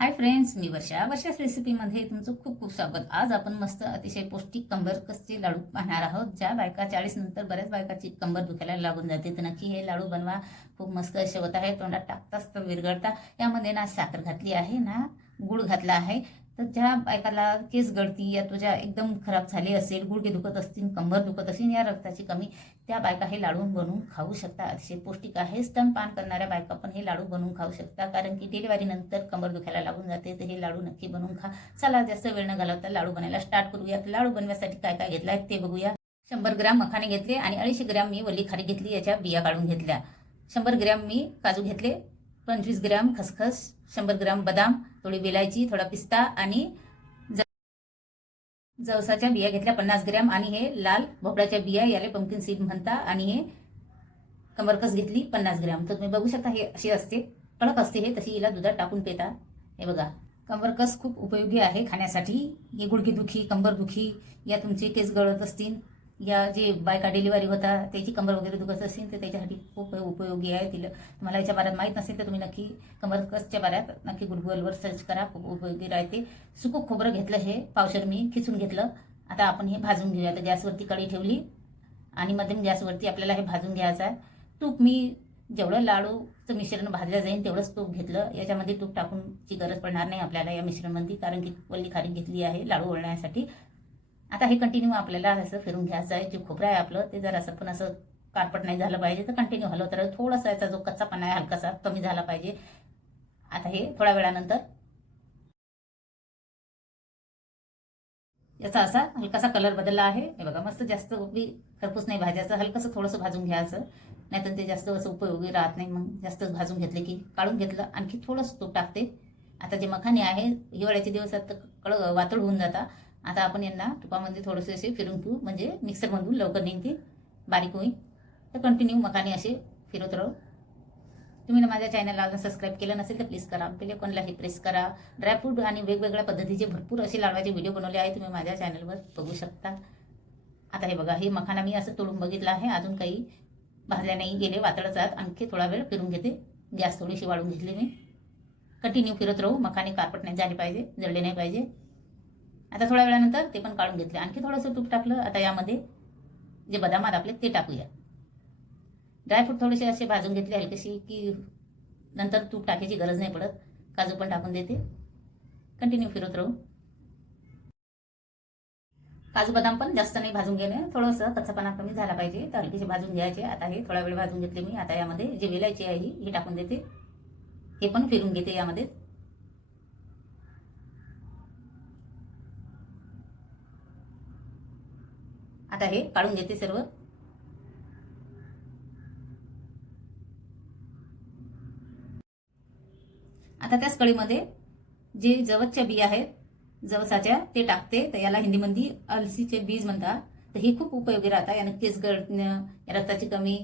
Hi friends मी वर्षा. वर्षाच रेसिपीमध्ये तुमचं खूप खूप स्वागत. आज आपण मस्त अतिशय पौष्टिक कंबरकसचे लाडू पाहणार आहोत ज्या बायका चाळीस नंतर बऱ्याच बायकाची कंबर दुखायला लागून जाते. तर नक्की हे लाडू बनवा. खूप मस्त असे होत आहे. तोंडात टाकताच तर विरघळता. यामध्ये ना साखर घातली आहे ना गुळ घातला आहे. तर ज्या बायकाला केस गळती या तुझ्या एकदम खराब झाली असेल गुडघे दुखत असतील कंबर दुखत असेल या रक्ताची कमी त्या बायका हे लाडू बनवून खाऊ शकता. अतिशय पौष्टिक आहे. स्तनपान करणाऱ्या बायका पण हे लाडू बनवून खाऊ शकता. कारण की डिलिव्हरीनंतर कंबर दुखायला लागून जाते. तर हे लाडू नक्की बनवून खा. चला जास्त वेळ न घालवता लाडू बनायला स्टार्ट करूया लाडू बनवण्यासाठी काय काय घेतलं आहे ते बघूया. शंभर ग्रॅम मखाने घेतले आणि अडीचशे ग्रॅम मी वल्ली खारी घेतली. याच्या बिया काढून घेतल्या. शंभर ग्रॅम मी काजू घेतले. पंचवीस ग्रॅम खसखस शंभर ग्रॅम बदाम थोडी वेलायची थोडा पिस्ता आणि ज- जवसाच्या बिया घेतल्या पन्नास ग्रॅम. आणि हे लाल भोपळ्याच्या बिया याला पंकिन सीड म्हणता. आणि हे कमरकस घेतली पन्नास ग्रॅम. तर तुम्ही बघू शकता हे अशी असते. कडक असते हे तशी हिला दुधात टाकून पेता. हे बघा. कंबरकस खूप उपयोगी आहे खाण्यासाठी. हे गुडघेदुखी कंबरदुखी या तुमचे केस गळत असतील. या जे बायका डिलिव्हरी होता त्याची कंबर वगैरे दुखत असेल तर त्याच्यासाठी खूप उपयोगी आहे तिला. तुम्हाला याच्या बाऱ्यात माहीत नसेल तर तुम्ही नक्की कंबरकसच्या बाऱ्यात नक्की गुगलवर सर्च करा खूप उपयोगी राहते. सुकं खोबरं घेतलं हे पावशर मी खिचून घेतलं. आता आपण हे भाजून घेऊया. तर गॅसवरती कढी ठेवली आणि मध्यम गॅसवरती आपल्याला हे भाजून घ्यायचं आहे. तूप मी जेवढं लाडूचं मिश्रण भाजलं जाईल तेवढंच तूप घेतलं. याच्यामध्ये तूप टाकूनची गरज पडणार नाही आपल्याला या मिश्रणमध्ये कारण की वल्ली खारी घेतली आहे लाडू वळण्यासाठी आता हे कंटिन्यू आपल्याला असं फिरून घ्यायचं आहे. जे खोबरं आहे आपलं ते जर असं पण असं कारपट नाही झालं पाहिजे तर कंटिन्यू हलवत तर थोडासा याचा जो कच्चापणा आहे हलकासा कमी झाला पाहिजे. आता हे थोड्या वेळानंतर याचा असा हलकासा कलर बदलला आहे. हे बघा मस्त जास्त बी खरपूस नाही भाजायचं. हलकंसं थोडंसं भाजून घ्यायचं. नाहीतर ते जास्त असं उपयोगी राहत नाही. मग जास्त भाजून घेतले की काढून घेतलं आणखी थोडंसं तूप टाकते. आता जे मखाने आहे हिवाळ्याच्या दिवसात कळ वातळ होऊन जातात आता आपण यांना तुपामध्ये थोडंसे असे फिरून घेऊ म्हणजे मिक्सरमधून लवकर निघते बारीक होईल. तर कंटिन्यू मकाने असे फिरत राहू. तुम्ही ना माझ्या चॅनलला अजून सबस्क्राईब केलं नसेल तर प्लीज करा. टेलिकॉनलाही प्रेस करा. ड्रायफ्रूट आणि वेगवेगळ्या पद्धतीचे भरपूर असे लाडवाचे व्हिडिओ बनवले आहे तुम्ही माझ्या चॅनलवर बघू शकता. आता हे बघा हे मखाना मी असं तोडून बघितलं आहे. अजून काही भाजल्या नाही गेले. वातळच आणखी थोडा वेळ फिरून घेते. गॅस थोडीशी वाढून घेतली मी. कंटिन्यू फिरत राहू. मखाने कारपट नाही झाले पाहिजे जळले नाही पाहिजे. आता थोड्या वेळानंतर ते पण काढून घेतले. आणखी थोडंसं तूप टाकलं. आता यामध्ये जे बदाम आपले ते टाकूया. ड्रायफ्रूट थोडेसे असे भाजून घेतले हलकेशी की नंतर तूप टाकायची गरज नाही पडत. काजू पण टाकून देते. कंटिन्यू फिरत राहू. काजू बदाम पण जास्त नाही भाजून घेणे. थोडंसं कच्चापणा कमी झाला पाहिजे. तर हलकेसे भाजून घ्यायचे. आता हे थोडा वेळ भाजून घेतले मी. आता यामध्ये जे वेलायची आहे ही टाकून देते. हे पण फिरून घेते यामध्ये. आता हे काढून घेते सर्व. आता त्याच कळीमध्ये जे जवसच्या बिया आहेत जवसाच्या ते टाकते तर याला हिंदीमध्ये अलसीचे बीज म्हणतात. तर हे खूप उपयोगी राहतात. यानं केस गळणं रक्ताची कमी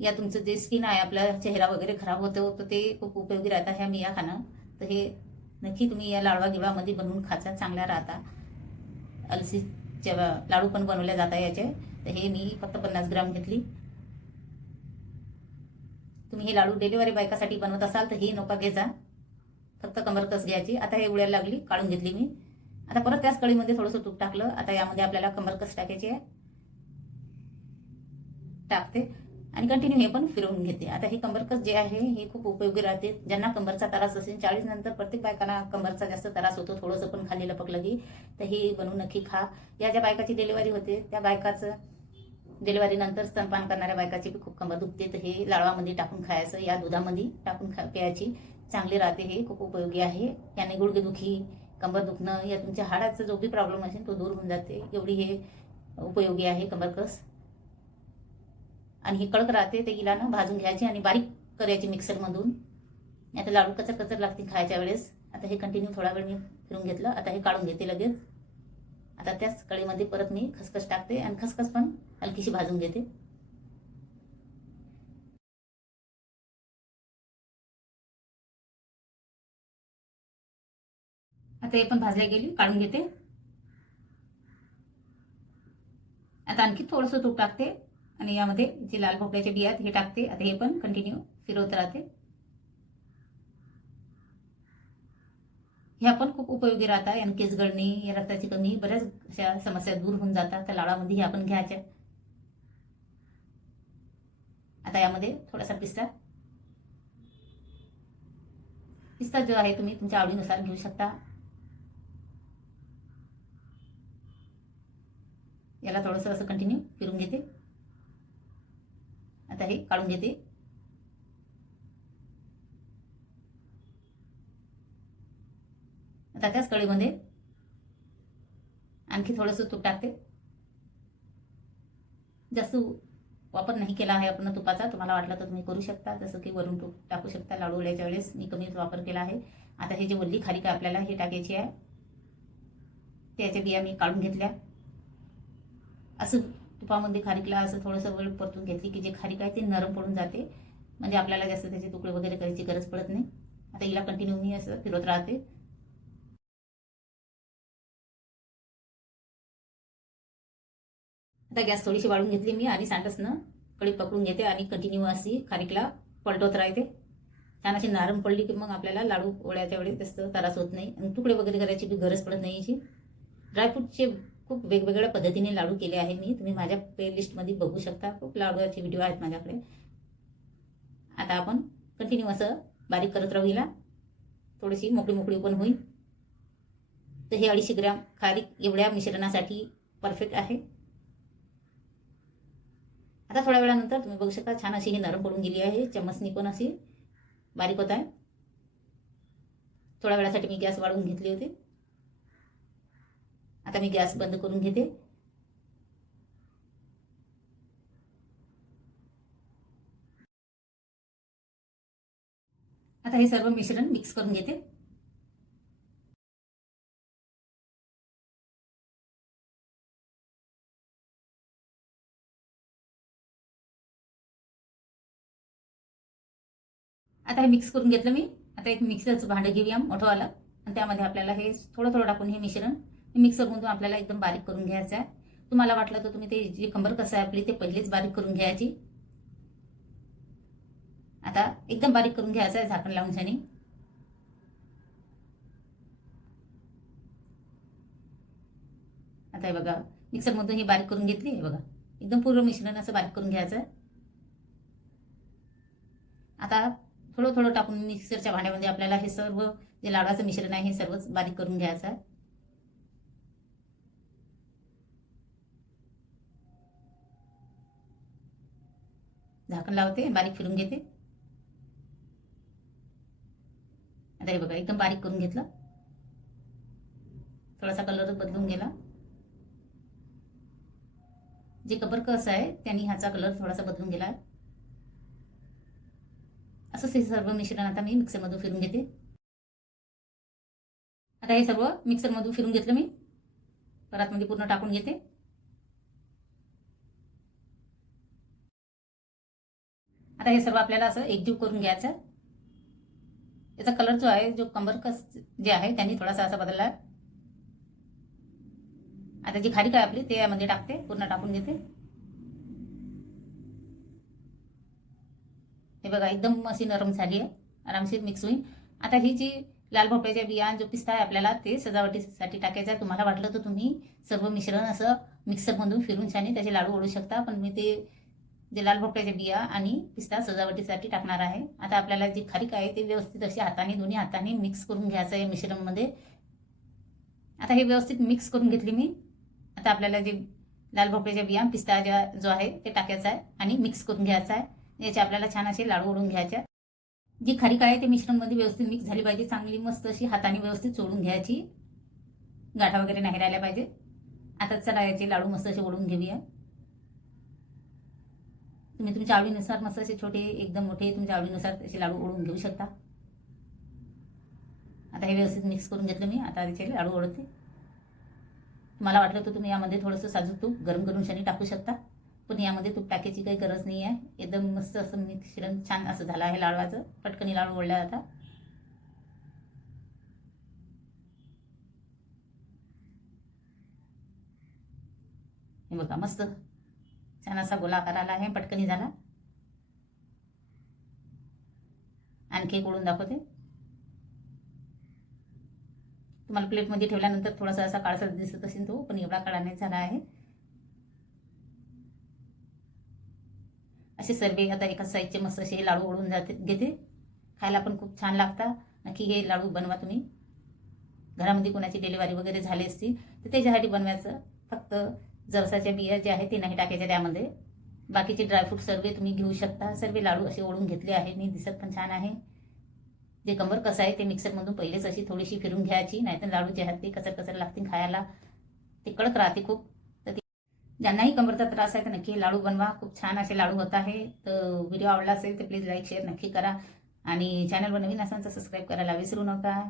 या तुमचं जे स्किन आहे आपला चेहरा वगैरे खराब होतो तर ते खूप उपयोगी राहतात ह्या बिया खाणं. तर हे नक्की तुम्ही या लाडवा गिळवामध्ये बनवून खाचा चांगल्या राहता लाडू पण बनवल्या जातात याचे तर हे मी फक्त पन्नास ग्राम घेतली. तुम्ही हे लाडू डिलिव्हरी बायकासाठी बनवत असाल तर ही नोका घेजा. फक्त कमरकस घ्यायची. आता हे उड्याला लागली काढून घेतली मी. आता परत त्याच कळीमध्ये थोडंसं तूप टाकलं. आता यामध्ये आपल्याला कमरकस टाकायची आहे. टाकते. आणि कंटिन्यू हे पण फिरवून घेते. आता हे कंबरकस जे आहे हे खूप उपयोगी राहते. ज्यांना कंबरचा त्रास असेल चाळीस नंतर प्रत्येक बायकांना कंबरचा जास्त त्रास होतो. थोडंसं पण खाली लपकलं की तर हे बनवून नक्की खा. या ज्या बायकाची डिलिव्हरी होते त्या बायकाचं डिलिव्हरी नंतर स्तनपान करणाऱ्या बायकाची बी खूप कंबर दुखते. तर हे लाडवामध्ये टाकून खायचं या दुधामध्ये टाकून खा प्यायची. चांगली राहते हे खूप उपयोगी आहे. याने गुडघेदुखी कंबर दुखणं या तुमच्या हाडाचा जो बी प्रॉब्लेम असेल तो दूर होऊन जाते. एवढी हे उपयोगी आहे कंबरकस. आणि ही कडक राहते ते हिला ना भाजून घ्यायची आणि बारीक करायची मिक्सरमधून. आता लाडू कचर कचर लागते खायच्या वेळेस. आता हे कंटिन्यू थोडा वेळ मी फिरून घेतलं. आता हे काढून घेते लगेच. आता त्याच कढईमध्ये परत मी खसखस टाकते आणि खसखस पण हलकीशी भाजून घेते. आता हे पण भाजल्या गेली काढून घेते. आता आणखी थोडंसं तूप टाकते. आणि यामध्ये जे लाल भोपळ्याचे बिया आहेत हे टाकते. आता हे पण कंटिन्यू फिरवत राहते. ह्या पण खूप उपयोगी राहतात. यान केस गळणी रक्ताची कमी बऱ्याच अशा समस्या दूर होऊन जातात. त्या लाळामध्ये ह्या पण घ्यायच्या. आता यामध्ये थोडासा पिस्ता. पिस्ता जो आहे तुम्ही तुमच्या आवडीनुसार घेऊ शकता. याला थोडंसं असं कंटिन्यू फिरून घेते. आता हे काढून घेते. आता त्याच कळीमध्ये आणखी थोडंसं तूप टाकते. जास्त वापर नाही केला आहे आपण तुपाचा. तुम्हाला वाटलं तर तुम्ही करू शकता. जसं की वरून तूप टाकू शकता. लाडू वळ्याच्या वेळेस मी कमीच वापर केला आहे. आता हे जे वल्ली खारीक आपल्याला हे टाकायची आहे त्याच्या बिया मी काढून घेतल्या. असं तुपामध्ये खारीकला असं थोडंसं वेळ परतून घेतली की जे खारीक आहे ते नरम पडून जाते. म्हणजे आपल्याला जास्त त्याचे तुकडे वगैरे करायची गरज पडत नाही. आता हिला कंटिन्यू मी असं फिरवत राहते. आता गॅस थोडीशी वाढून घेतली मी आणि सांडसनं कढी पकडून घेते आणि कंटिन्यू अशी खारीकला पलटवत राहते. छान अशी नारम पडली की मग आपल्याला लाडू ओळ्याच्या वेळेस जास्त त्रास होत नाही. आणि तुकडे वगैरे करायची बी गरज पडत नाही याची. ड्रायफ्रूटचे खूप वेगवेगळ्या पद्धतीने लाडू केले आहे मी. तुम्ही माझ्या प्लेलिस्टमध्ये बघू शकता. खूप लाडूचे व्हिडिओ आहेत माझ्याकडे. आता आपण कंटिन्यू असं बारीक करत राहू हिला. थोडीशी मोकळी मोकळी पण होईल. तर हे अडीचशे ग्रॅम खारीक एवढ्या मिश्रणासाठी परफेक्ट आहे. आता थोड्या वेळानंतर तुम्ही बघू शकता छान अशी ही नरम पडून गेली आहे. चम्मचनी पण अशी बारीक होत आहे. थोड्या वेळासाठी मी गॅस वाढवून घेतली होती. आता मी गॅस बंद करून घेते. आता हे सर्व मिश्रण मिक्स करून घेते. आता हे मिक्स करून घेतलं मी. आता एक मिक्सरचं भांडं घेऊया मोठंवालं आणि त्यामध्ये आपल्याला हे थोडं थोडं टाकून हे मिश्रण मिक्सरमधून आपल्याला एकदम बारीक करून घ्यायचं आहे. तुम्हाला वाटलं तर तुम्ही ते जी कंबर कसं आहे आपली ते पहिलेच बारीक करून घ्यायची. आता एकदम बारीक करून घ्यायचं आहे झाकण लावून छानी आता हे बघा मिक्सरमधून ही बारीक करून घेतली हे बघा. एकदम पूर्ण मिश्रण असं बारीक करून घ्यायचं आहे. आता थोडं थोडं टाकून मिक्सरच्या भांड्यामध्ये आपल्याला हे सर्व जे लाडाचं मिश्रण आहे हे सर्वच बारीक करून घ्यायचं आहे. झाकण लावते बारीक फिरून घेते. आता हे बघा एकदम बारीक करून घेतलं. थोडासा कलर बदलून गेला. जे कबर कस आहे त्यांनी ह्याचा कलर थोडासा बदलून गेला. असंच हे सर्व मिश्रण आता मी मिक्सरमधून फिरून घेते. आता हे सर्व मिक्सरमधून फिरून घेतलं मी. परातमध्ये पूर्ण टाकून घेते. आता हे सर्व आपल्याला असं एकजीव करून घ्यायचं. याचा कलर जो आहे जो कंबरकस जे आहे त्यांनी थोडासा असा बदलला. आता जी खारीक आहे आपली ते यामध्ये टाकते पूर्ण टाकून घेते. हे बघा एकदम अशी नरम झाली आहे. आरामशीर मिक्स होईल. आता ही जी लाल भोपळ्याच्या बिया जो पिस्ता आहे आपल्याला ते सजावटीसाठी टाकायचं आहे. तुम्हाला वाटलं तर तुम्ही सर्व मिश्रण असं मिक्सरमधून फिरून छान त्याचे लाडू ओढू शकता. पण मी ते जे लाल भोपळ्याच्या बिया आणि पिस्ता सजावटीसाठी टाकणार आहे. आता आपल्याला जी खारीक आहे ते व्यवस्थित अशी हाताने दोन्ही हाताने मिक्स करून घ्यायचं आहे मिश्रणमध्ये. आता हे व्यवस्थित मिक्स करून घेतली मी. आता आपल्याला जे लाल भोपळ्याच्या बिया पिस्ता ज्या जो आहे ते टाकायचा आहे आणि मिक्स करून घ्यायचा आहे. याचे आपल्याला छान असे लाडू ओढून घ्यायचे. जी खारीक आहे ते मिश्रणमध्ये व्यवस्थित मिक्स झाली पाहिजे. चांगली मस्त अशी हाताने व्यवस्थित चोळून घ्यायची. गाठा वगैरे नाही राहिल्या पाहिजे. आता चला याचे लाडू मस्त असे ओढून घेऊया. तुम्ही तुमच्या आवडीनुसार मस्त असे छोटे एकदम मोठे तुमच्या आवडीनुसार असे लाडू ओढून घेऊ शकता. आता हे व्यवस्थित मिक्स करून घेतलं मी. आता त्याचे लाडू ओढते. मला वाटलं तर तुम्ही यामध्ये थोडंसं साजूक तूप गरम करून शनी टाकू शकता. पण यामध्ये तूप टाकायची काही गरज नाही आहे. एकदम मस्त असं मिश्रण छान असं झालं आहे लाडवाचं. पटकनी लाडू ओढला आता हे बघा मस्त. छान असा गोलाकार आला आहे. पटकनी झाला आणखी एक उडून दाखवते. तुम्हाला प्लेटमध्ये ठेवल्यानंतर थोडासा असा काळसा दिसत असेल तो पण एवढा काळा नाही झाला आहे. असे सर्व आता एका साईजचे मस्त असे लाडू ओढून जाते घेते. खायला पण खूप छान लागतात नक्की हे लाडू बनवा तुम्ही. घरामध्ये कोणाची डिलिव्हरी वगैरे झाली असती तर त्याच्यासाठी बनवायचं. फक्त जवसाच्या बिया ज्या आहेत ते नाही टाकायच्या त्यामध्ये. बाकीचे ड्रायफ्रूट सर्व तुम्ही घेऊ शकता. सर्व लाडू असे ओढून घेतले आहे मी दिसत पण छान आहे. जे कंबर कसं आहे ते मिक्सरमधून पहिलेच अशी थोडीशी फिरून घ्यायची. नाहीतर लाडू जे आहेत ते कसर कसर लागतील खायला. ते कडक राहते खूप. तर ते ज्यांनाही कंबरचा त्रास आहे तर नक्की लाडू बनवा. खूप छान असे लाडू होत आहे. तर व्हिडिओ आवडला असेल तर प्लीज लाईक शेअर नक्की करा. आणि चॅनलवर नवीन असाल तर सबस्क्राईब करायला विसरू नका.